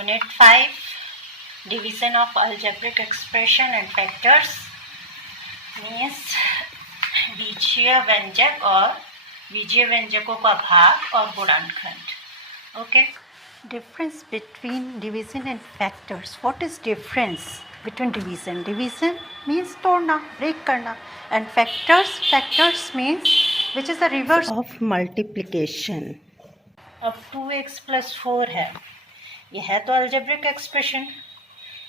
Unit 5, Division of Algebraic Expression and Factors means बीजीय व्यंजक और बीजीय व्यंजकों का भाग और गुणनखंड. Okay. Difference between division and factors. What is difference between division? Division means तोड़ना, break करना, and factors means which is the reverse of multiplication. अब 2x + 4 है, यह है तो अलजेब्रिक एक्सप्रेशन,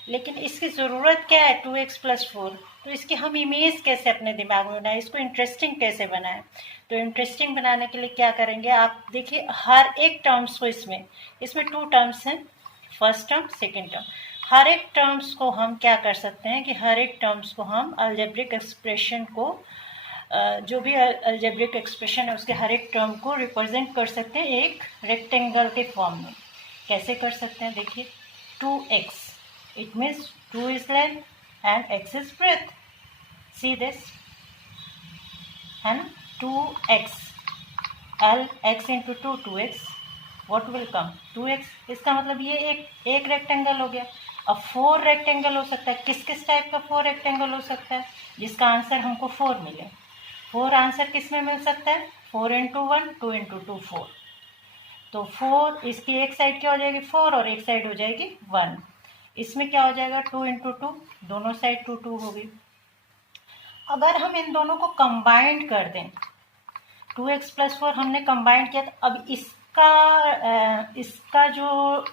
लेकिन इसकी ज़रूरत क्या है 2x + 4? तो इसकी हम इमेज कैसे अपने दिमाग में बनाएं, इसको इंटरेस्टिंग कैसे बनाएं? तो इंटरेस्टिंग बनाने के लिए क्या करेंगे, आप देखिए हर एक टर्म्स को इसमें 2 टर्म्स हैं, फर्स्ट टर्म सेकेंड टर्म. हर एक टर्म्स को हम क्या कर सकते हैं कि हर एक टर्म्स को हम अलजेब्रिक एक्सप्रेशन को जो भी अलजेब्रिक एक्सप्रेशन है उसके हर एक टर्म को रिप्रेजेंट कर सकते हैं एक रेक्टेंगल के फॉर्म में. कैसे कर सकते हैं, देखिए 2x, it means 2 is length and x is breadth. See this, है ना, 2x, l x into 2, 2x, what will come 2x. इसका मतलब ये एक रेक्टेंगल हो गया. अब 4 रेक्टेंगल हो सकता है. किस टाइप का 4 रेक्टेंगल हो सकता है? जिसका आंसर हमको 4 मिले. 4 आंसर किस में मिल सकता है? 4 into 1, 2 into 2, 4. तो 4, इसकी एक साइड क्या हो जाएगी 4 और एक साइड हो जाएगी 1. इसमें क्या हो जाएगा 2 into 2, दोनों साइड 2 2 होगी. अगर हम इन दोनों को कंबाइंड कर दें, 2x + 4 हमने कंबाइंड किया, तो अब इसका जो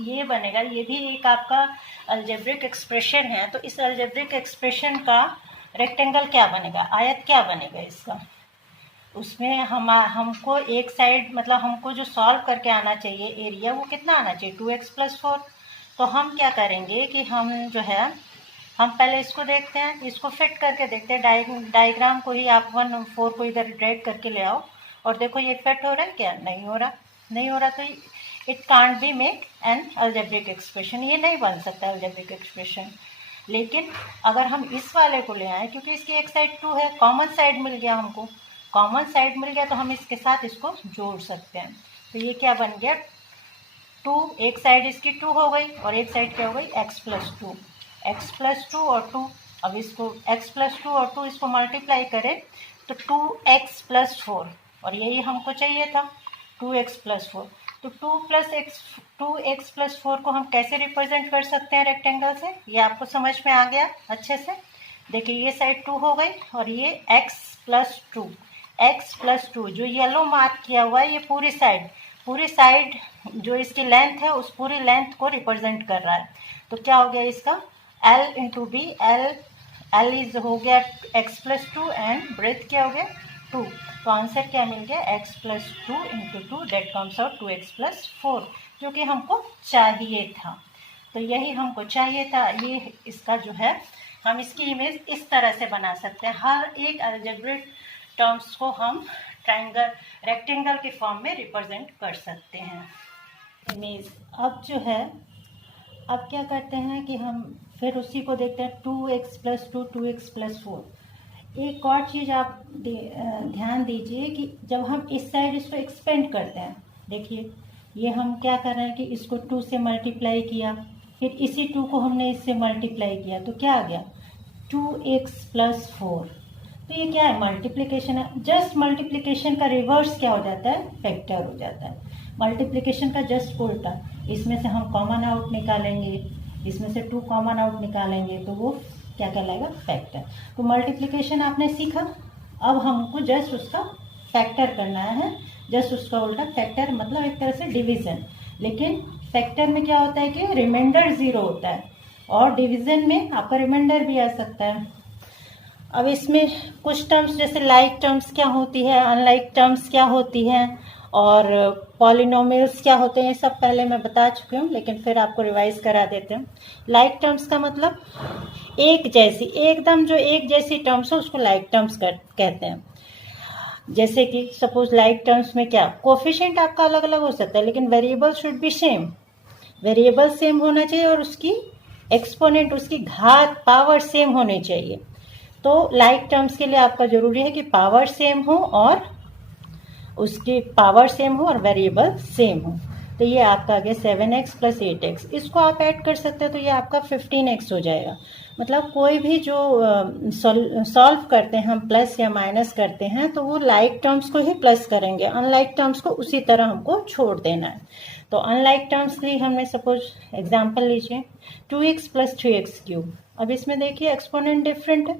ये बनेगा, ये भी एक आपका अलजेब्रिक एक्सप्रेशन है. तो इस अलजेब्रिक एक्सप्रेशन का रेक्टेंगल क्या बनेगा, आयत क्या बनेगा इसका? उसमें हमको एक साइड, मतलब हमको जो सॉल्व करके आना चाहिए एरिया, वो कितना आना चाहिए 2x + 4. तो हम क्या करेंगे कि हम जो है, हम पहले इसको देखते हैं, इसको फिट करके देखते हैं. डायग्राम को ही आप 1 और 4 को इधर ड्रैग करके ले आओ और देखो ये फिट हो रहा है क्या? नहीं हो रहा. तो it can't be make an algebraic expression, ये नहीं बन सकता अलजेब्रिक एक्सप्रेशन. लेकिन अगर हम इस वाले को ले आए, क्योंकि इसकी एक साइड 2 है, कॉमन साइड मिल गया हमको, तो हम इसके साथ इसको जोड़ सकते हैं. तो ये क्या बन गया 2, एक साइड इसकी 2 हो गई और एक साइड क्या हो गई x + 2 और 2. अब इसको x + 2 और 2 इसको मल्टीप्लाई करें तो 2x + 4, और यही हमको चाहिए था 2x + 4. तो 2x + 4 को हम कैसे रिप्रेजेंट कर सकते हैं रेक्टेंगल से, ये आपको समझ में आ गया अच्छे से. देखिए ये साइड 2 हो गई और ये x + 2 जो येलो मार्क किया हुआ है, ये पूरी साइड जो इसकी लेंथ है उस पूरी लेंथ को रिप्रेजेंट कर रहा है. तो क्या हो गया इसका l into b, l is हो गया x + 2 एंड ब्रेथ क्या हो गया 2. तो आंसर क्या मिल गया x + 2 into 2, that comes out 2x + 4, जो कि हमको चाहिए था. तो यही हमको चाहिए था. ये इसका जो है, हम इसकी इमेज इस तरह से बना सकते हैं. हर एक अलजेब्रिक टर्म्स को हम रेक्टेंगल के फॉर्म में रिप्रेजेंट कर सकते हैं इमेज. अब जो है, अब क्या करते हैं कि हम फिर उसी को देखते हैं 2x + 2, 2x + 4. एक और चीज़ आप ध्यान दीजिए कि जब हम इस साइड इसको एक्सपेंड करते हैं, देखिए ये हम क्या कर रहे हैं कि इसको 2 से मल्टीप्लाई किया, फिर इसी 2 को हमने इससे मल्टीप्लाई किया, तो क्या आ गया 2x + 4. तो ये क्या है, मल्टीप्लिकेशन है. जस्ट मल्टीप्लिकेशन का रिवर्स क्या हो जाता है, फैक्टर हो जाता है. मल्टीप्लिकेशन का जस्ट उल्टा. इसमें से हम कॉमन आउट निकालेंगे, इसमें से 2 कॉमन आउट निकालेंगे, तो वो क्या कहलाएगा, फैक्टर. तो मल्टीप्लिकेशन आपने सीखा, अब हमको जस्ट उसका फैक्टर करना है. जस्ट उसका उल्टा, फैक्टर मतलब एक तरह से डिवीज़न. लेकिन फैक्टर में क्या होता है कि रिमाइंडर 0 होता है, और डिवीज़न में आपका रिमाइंडर भी आ सकता है. अब इसमें कुछ टर्म्स जैसे लाइक टर्म्स क्या होती है, अनलाइक टर्म्स क्या होती हैं, और पॉलिनोमियल्स क्या होते हैं, ये सब पहले मैं बता चुकी हूँ, लेकिन फिर आपको रिवाइज करा देते हैं. लाइक टर्म्स का मतलब एकदम जो एक जैसी टर्म्स हो उसको लाइक टर्म्स कहते हैं. जैसे कि सपोज लाइक टर्म्स में क्या, कोफिशिएंट आपका अलग अलग हो सकता है, लेकिन variable should be same. Variable same होना चाहिए और उसकी एक्सपोनेंट, उसकी घात, पावर सेम होनी चाहिए. तो लाइक टर्म्स के लिए आपका जरूरी है कि पावर सेम हो और उसकी पावर सेम हो और वेरिएबल सेम हो. तो ये आपका आ गया 7x प्लस 8x। इसको आप ऐड कर सकते हो तो ये आपका 15x हो जाएगा। मतलब कोई भी जो सॉल्व करते हैं हम, प्लस या माइनस करते हैं, तो वो लाइक टर्म्स को ही प्लस करेंगे, अनलाइक टर्म्स को उसी तरह हमको छोड़ देना है। तो अनलाइक टर्म्स ली हमने, सपोज एग्जाम्पल लीजिए 2x प्लस 3x क्यूब। अब इसमें देखिए एक्सपोनेंट डिफरेंट है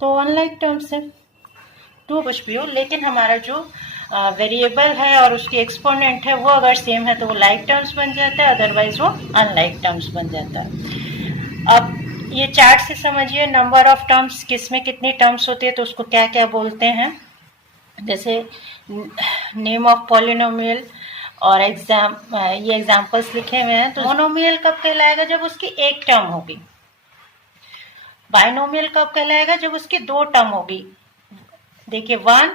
तो अनलाइक टर्म्स है, टू कुछ भी हो, लेकिन हमारा जो वेरिएबल है और उसकी एक्सपोनेंट है वो अगर सेम है तो वो लाइक टर्म्स बन जाता है, अदरवाइज वो अनलाइक टर्म्स बन जाता है। अब ये चार्ट से समझिए नंबर ऑफ टर्म्स, किस में कितनी टर्म्स होती है तो उसको क्या क्या बोलते हैं। जैसे नेम ऑफ पॉलिनोमियल और ये एग्जाम्पल्स लिखे हुए हैं। तो मोनोमियल कब कहलाएगा, जब उसकी एक टर्म होगी। बाइनोमियल कब कहलाएगा, जब उसकी दो टर्म होगी। देखिए 1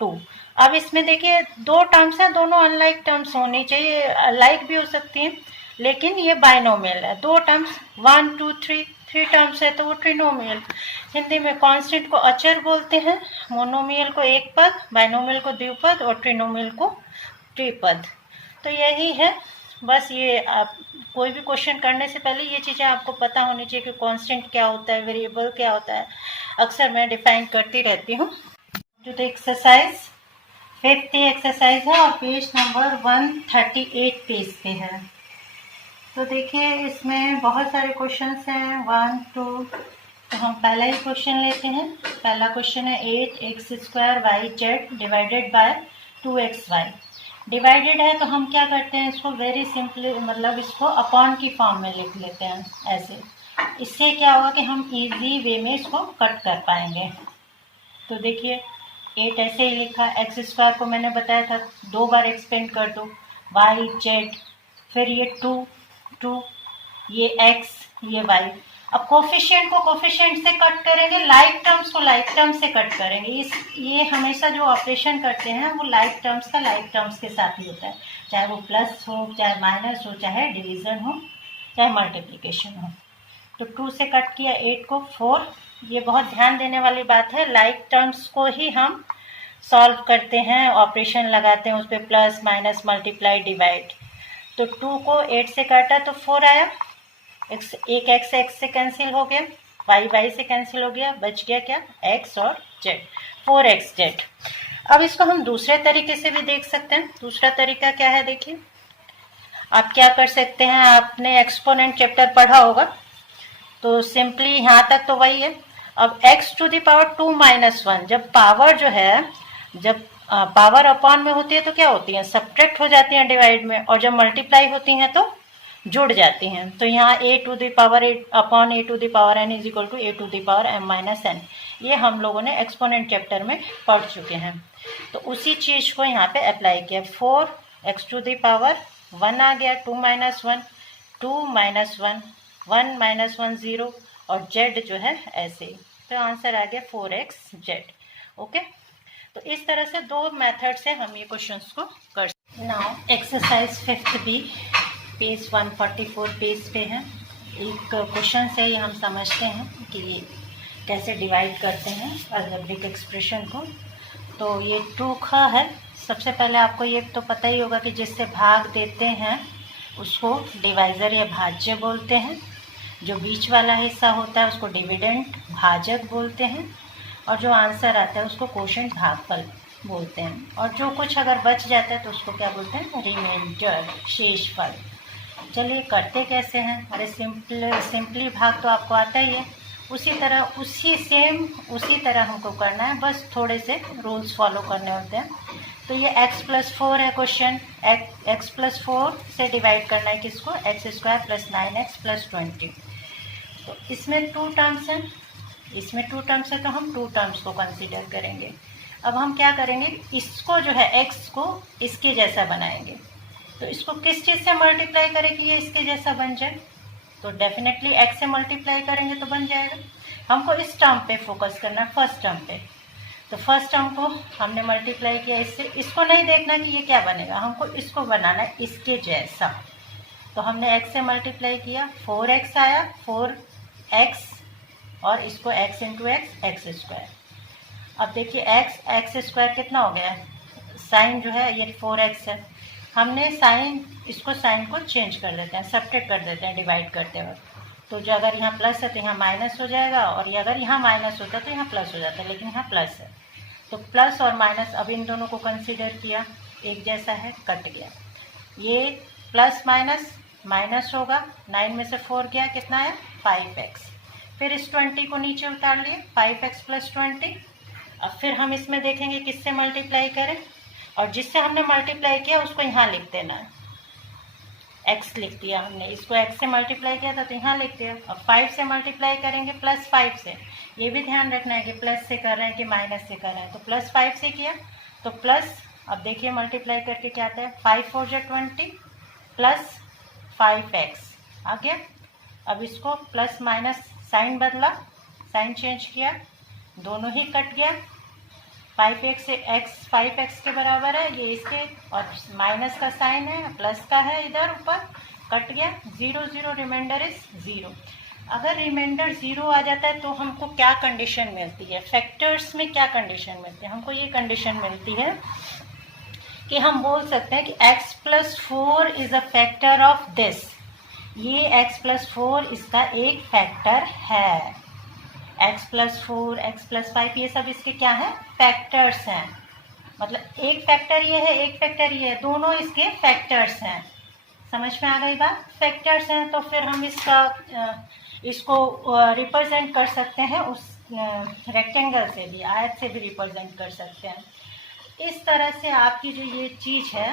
2। अब इसमें देखिए दो टर्म्स हैं, दोनों अनलाइक टर्म्स होनी चाहिए, लाइक भी हो सकती हैं, लेकिन ये बाइनोमियल है। दो टर्म्स 1 2 3 टर्म्स है तो वो ट्रिनोमियल। हिंदी में कांस्टेंट को अचर बोलते हैं, मोनोमियल को एक पद, बाइनोमियल को द्विपद और ट्रिनोमियल को त्रिपद। तो यही है बस। ये आप कोई भी क्वेश्चन करने से पहले ये चीज़ें आपको पता होनी चाहिए कि कांस्टेंट क्या होता है, वेरिएबल क्या होता है। अक्सर मैं डिफाइन करती रहती हूँ। जो तो एक्सरसाइज 5th एक्सरसाइज है और पेज नंबर 138 पेज पे है। तो देखिए इसमें बहुत सारे क्वेश्चंस हैं, 1 2। तो हम पहला ही क्वेश्चन लेते हैं। पहला क्वेश्चन है 8x² yz divided by 2xy। Divided है तो हम क्या करते हैं, इसको वेरी सिंपली, मतलब इसको अपॉन की फॉर्म में लिख लेते हैं ऐसे। इससे क्या होगा कि हम इजी वे में इसको कट कर पाएंगे। तो देखिए 8 ऐसे ही लिखा, x² को मैंने बताया था 2 बार एक्सपेंड कर दो, y z, फिर ये 2 ये x ये y। अब कोफिशिएंट को कोफिशिएंट से कट करेंगे, लाइक टर्म्स को लाइक टर्म्स से कट करेंगे। ये हमेशा जो ऑपरेशन करते हैं वो लाइक टर्म्स का लाइक टर्म्स के साथ ही होता है, चाहे वो प्लस हो, चाहे माइनस हो, चाहे डिवीजन हो, चाहे मल्टीप्लिकेशन हो। तो 2 से कट किया 8 को 4। ये बहुत ध्यान देने वाली बात है, लाइक टर्म्स को ही हम सॉल्व करते हैं, ऑपरेशन लगाते हैं उस पर, प्लस माइनस मल्टीप्लाई डिवाइड। तो 2 को 8 से काटा तो 4 आया, एक x से कैंसिल हो गया, y से कैंसिल हो गया, बच गया क्या, x और z, 4xz। अब इसको हम दूसरे तरीके से भी देख सकते हैं। दूसरा तरीका क्या है, देखिए आप क्या कर सकते हैं, आपने एक्सपोनेंट चैप्टर पढ़ा होगा तो सिंपली यहाँ तक तो वही है। अब x⁻2 - 1, जब पावर जो है, जब पावर अपॉन में होती है तो क्या होती है, सब्ट्रैक्ट हो जाती हैं डिवाइड में, और जब मल्टीप्लाई होती हैं तो जुड़ जाती हैं। तो यहाँ a⁻8 upon a⁻n is equal to a⁻m-n, ये हम लोगों ने एक्सपोनेंट चैप्टर में पढ़ चुके हैं। तो उसी चीज़ को यहाँ पे अप्लाई किया। 4x⁻1 आ गया, 2 - 1 2 - 1 1 - 1 0, और z जो है ऐसे ही। तो आंसर आ गया 4xz। ओके, तो इस तरह से दो मेथड से हम ये क्वेश्चंस को कर सकते हैं। Now exercise 5th B, page 144 page पे है। एक क्वेश्चन से ही हम समझते हैं कि कैसे डिवाइड करते हैं अलजेब्रिक एक्सप्रेशन को। तो ये 2 का है। सबसे पहले आपको ये तो पता ही होगा कि जिससे भाग देते हैं उसको डिवाइज़र या भाज्य बोलते हैं, जो बीच वाला हिस्सा होता है उसको डिविडेंड भाजक बोलते हैं, और जो आंसर आता है उसको कोशेंट भागफल बोलते हैं, और जो कुछ अगर बच जाता है तो उसको क्या बोलते हैं, रिमाइंडर, शेषफल। चलिए करते कैसे हैं। अरे सिंपली भाग तो आपको आता ही है, उसी तरह हमको करना है, बस थोड़े से रूल्स फॉलो करने होते हैं। तो ये x+4 है क्वेश्चन, x+4 से डिवाइड करना है किसको, x² + 9x + 20। तो इसमें 2 टर्म्स हैं, तो हम 2 टर्म्स को कंसीडर करेंगे। अब हम क्या करेंगे, इसको जो है x को इसके जैसा बनाएंगे। तो इसको किस चीज़ से मल्टीप्लाई करें कि ये इसके जैसा बन जाए, तो डेफिनेटली x से मल्टीप्लाई करेंगे तो बन जाएगा। हमको इस टर्म पे फोकस करना है, फर्स्ट टर्म पे। तो फर्स्ट टर्म को हमने मल्टीप्लाई किया इससे, इसको नहीं देखना कि ये क्या बनेगा, हमको इसको बनाना है इसके जैसा। तो हमने x से मल्टीप्लाई किया, 4x आया, 4x, और इसको x × x²। अब देखिए x² कितना हो गया, साइन जो है ये 4x है, हमने साइन, इसको साइन को चेंज कर देते हैं, सब्ट्रैक्ट कर देते हैं डिवाइड करते वक्त। तो जो अगर यहाँ प्लस है तो यहाँ माइनस हो जाएगा, और ये अगर यहाँ माइनस होता है तो यहाँ प्लस हो जाता है, लेकिन यहाँ प्लस है। तो प्लस और माइनस, अब इन दोनों को कंसीडर किया, एक जैसा है, कट गया। ये प्लस माइनस माइनस होगा, 9 में से 4 गया, कितना है 5x। फिर इस 20 को नीचे उतार लिए, 5x + 20। अब फिर हम इसमें देखेंगे किससे मल्टीप्लाई करें, और जिससे हमने मल्टीप्लाई किया उसको यहाँ लिख देना है। x लिख दिया हमने, इसको x से मल्टीप्लाई किया था तो यहाँ लिख दिया। अब 5 से मल्टीप्लाई करेंगे +5 से, ये भी ध्यान रखना है कि प्लस से कर रहे हैं कि माइनस से कर रहे हैं। तो +5 से किया तो प्लस, अब देखिए मल्टीप्लाई करके क्या आता है, 5 4 जा 20 + 5x आ गया। अब इसको प्लस माइनस साइन बदला, साइन चेंज किया, दोनों ही कट गया। 5x से x 5x के बराबर है, ये इसके, और माइनस का साइन है, प्लस का है इधर ऊपर, कट गया। 0 0 रिमाइंडर इज 0। अगर रिमाइंडर 0 आ जाता है तो हमको क्या कंडीशन मिलती है, फैक्टर्स में क्या कंडीशन मिलती है, हमको ये कंडीशन मिलती है कि हम बोल सकते हैं कि x + 4 is a factor of this. ये x + 4 इसका एक फैक्टर है। x + 4 x + 5 ये सब इसके क्या है, फैक्टर्स हैं। मतलब एक फैक्टर ये है, एक फैक्टर ये है, दोनों इसके फैक्टर्स हैं। समझ में आ गई बात, फैक्टर्स हैं। तो फिर हम इसको रिप्रेजेंट कर सकते हैं उस रेक्टेंगल से भी, आयत से भी रिप्रेजेंट कर सकते हैं। इस तरह से आपकी जो ये चीज़ है,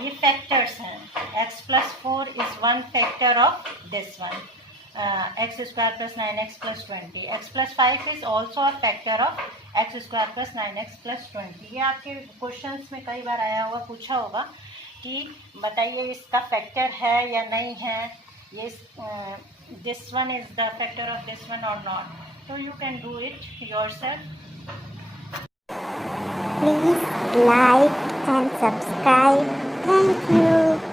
ये फैक्टर्स हैं। x + 4 is one factor of this one, x² + 9x + 20। x + 5 is also a factor of x² + 9x + 20। ये आपके क्वेश्चंस में कई बार आया होगा, पूछा होगा कि बताइए इसका फैक्टर है या नहीं है, ये this one is the factor of this one और नॉट। तो you can do it yourself. Please like and subscribe. Thank you.